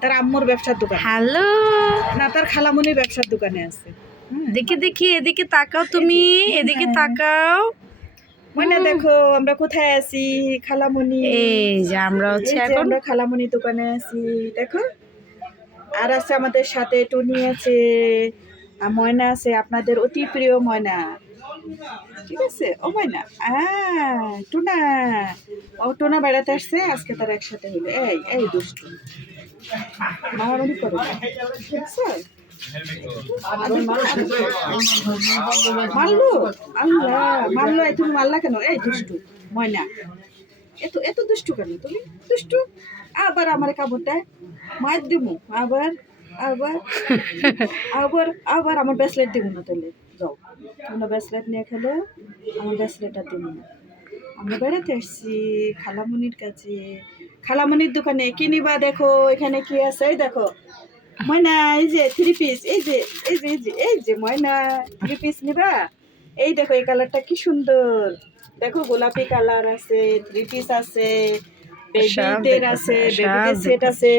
তার আম্মুর ব্যবসার দোকান, হ্যালো, না তার খালামণির ব্যবসার দোকানে আছে। দেখি দেখি, এদিকে তাকাও তুমি, এদিকে তাকাও। ময়না দেখো আমরা কোথায় আছি, খালামণি। এই যে আমরা এই হচ্ছে যে এখন আমরা খালামণির দোকানে আছি, দেখো। আর আছে আমাদের সাথে টুনি আছে, আর ময়না আছে, আপনাদের অতি প্রিয় ময়না। ঠিক আছে, ও ময়না, টুনা, ও টুনা বেড়াতে আসছে আজকে, তার একসাথে হইলো। এই এই দুষ্টু মারামারি করো না, ঠিক আছে? মারলো, আল্লাহ মারলো, এই তুমি মারলা কেন? এই দুষ্টু ময়না, এত এত দুষ্টু কেন তুমি? দুষ্টু, আবার আমার কাপড় দেয়, মায়ের দিমু, আবার আবার আবার আবার আমার ব্রেসলেট দিব না। তাহলে যাও, তোমরা ব্রেসলেট নিয়ে খেলো, আমার ব্রেসলেট আর দিব না। আমরা বেড়াতে আসছি খালামণির কাছে, খালামণির দোকানে কি নিবা দেখো, এখানে কি আছে, এই দেখো ময়না, এই যে 3 পিস, এই যে এই যে এই যে এই যে ময়না 3 পিস নিবা? এই দেখো এই কালারটা কি সুন্দর, দেখো গোলাপি কালার আছে, 3 পিস আছে, বেবিদের আছে, বেবিদের সেট আছে।